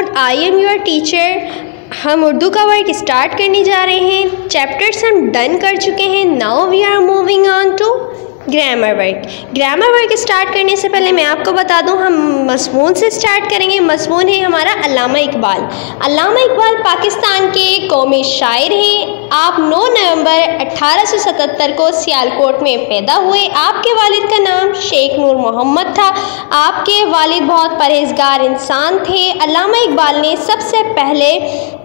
4th I am your teacher. हम उर्दू का work start करने जा रहे हैं। चैप्टर्स हम डन कर चुके हैं। Now we are moving on to grammar work. Grammar work start करने से पहले मैं आपको बता दूं, हम मज़मून से स्टार्ट करेंगे। मज़मून है हमारा अल्लामा इकबाल। अल्लामा इकबाल पाकिस्तान के कौमी शायर हैं। आप 9 नवंबर 1877 को सियालकोट में पैदा हुए। आपके वालिद का नाम शेख नूर मोहम्मद था। आपके वालिद बहुत परहेजगार इंसान थे। अल्लामा इकबाल ने सबसे पहले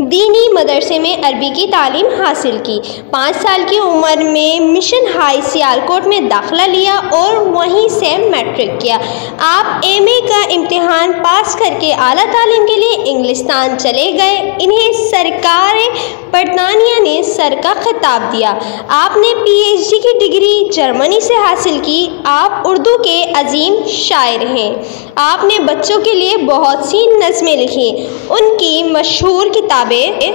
दीनी मदरसे में अरबी की तालीम हासिल की। 5 साल की उम्र में मिशन हाई सियालकोट में दाखिला लिया और वहीं से मैट्रिक किया। आप एमए का इम्तिहान पास करके आला तालीम के लिए इंग्लिस्तान चले गए। इन्हें सरकार बरतानिया ने सर का खिताब दिया। आपने पीएचडी की डिग्री जर्मनी से हासिल की। आप उर्दू के अजीम शायर हैं। आपने बच्चों के लिए बहुत सी नज़में लिखी। उनकी मशहूर किताबें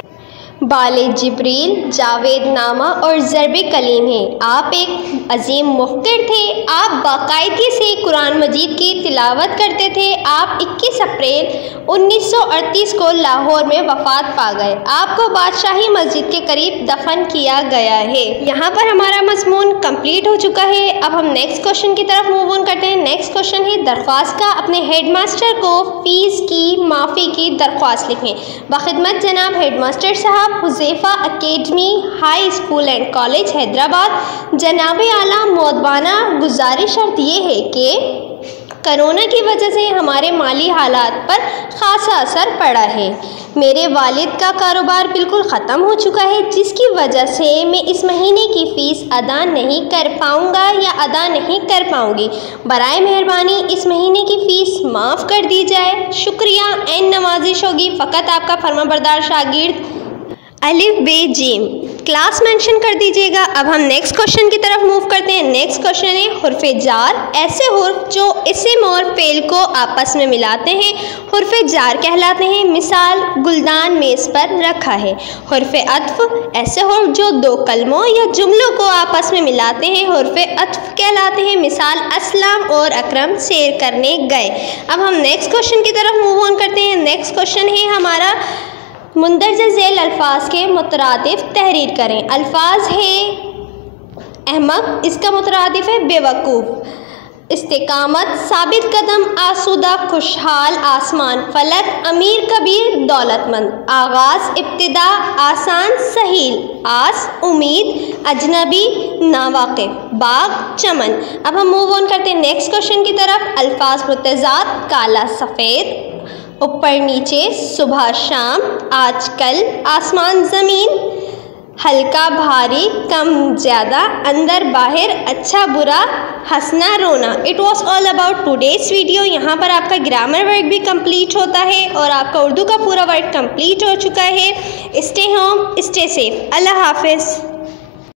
बाले जिब्रील, जावेद नामा और ज़रबे कलीम हैं। आप एक अजीम मुफ़क्किर थे। आप बाकायदगी से कुरान मजीद की तिलावत करते थे। आप 21 अप्रैल 1938 को लाहौर में वफ़ात पा गए। आपको बादशाही मस्जिद के करीब दफन किया गया है। यहाँ पर हमारा मज़मून कंप्लीट हो चुका है। अब हम नेक्स्ट क्वेश्चन की तरफ मूव ऑन करते हैं। नेक्स्ट क्वेश्चन है दरख्वास्त का। अपने हेडमास्टर को फ़ीस की माफ़ी की दरख्वास्त लिखें। बख़िदमत जनाब हेडमास्टर साहब, Huzaifa academy high school and college Hyderabad. जनाब आला मोअद्बाना गुजारिश शर्त ये है कि कोरोना की वजह से हमारे माली हालात पर ख़ासा असर पड़ा है। मेरे वालिद का कारोबार बिल्कुल ख़त्म हो चुका है, जिसकी वजह से मैं इस महीने की फ़ीस अदा नहीं कर पाऊँगा या अदा नहीं कर पाऊँगी। बराए मेहरबानी इस महीने की फ़ीस माफ़ कर दी जाए। शुक्रिया। एंड नवाजिश होगी फ़कत आपका फर्माबरदार शागिर्द अलिफ बे जीम। क्लास मेंशन कर दीजिएगा। अब हम नेक्स्ट क्वेश्चन की तरफ मूव करते हैं। नेक्स्ट क्वेश्चन है हुर्फ़े जार। ऐसे हुर्फ जो इस्म और फ़ेल को आपस में मिलाते हैं हुर्फ़े जार कहलाते हैं। मिसाल गुलदान मेज़ पर रखा है। हुर्फ़े अत्फ़। ऐसे हुर्फ जो 2 कलमों या जुमलों को आपस में मिलाते हैं हुर्फ़े अत्फ़ कहलाते हैं। मिसाल असलम और अकरम सैर करने गए। अब हम नेक्स्ट क्वेश्चन की तरफ मूव ऑन करते हैं। नेक्स्ट क्वेश्चन है हमारा मुंदरजा झेल अल्फाज के मुतरादिफ तहरीर करें। अल्फाज है अहमक, इसका मुतरादिफ है बेवकूफ़। इस्तिकामत साबित कदम, आसूदा खुशहाल, आसमान फलक, अमीर कबीर दौलतमंद। आगाज़ इब्तिदा, आसान सहील, आस उम्मीद, अजनबी नावाकिफ, बाग चमन। अब हम मूव ऑन करते हैं नेक्स्ट क्वेश्चन की तरफ। अल्फाज मुतज़ाद काला सफ़ेद, ऊपर नीचे, सुबह शाम, आजकल, आसमान ज़मीन, हल्का भारी, कम ज़्यादा, अंदर बाहर, अच्छा बुरा, हंसना रोना। It was all about today's video. यहाँ पर आपका ग्रामर वर्क भी कंप्लीट होता है और आपका उर्दू का पूरा वर्क कंप्लीट हो चुका है। Stay home, stay safe. अल्लाह हाफिज़।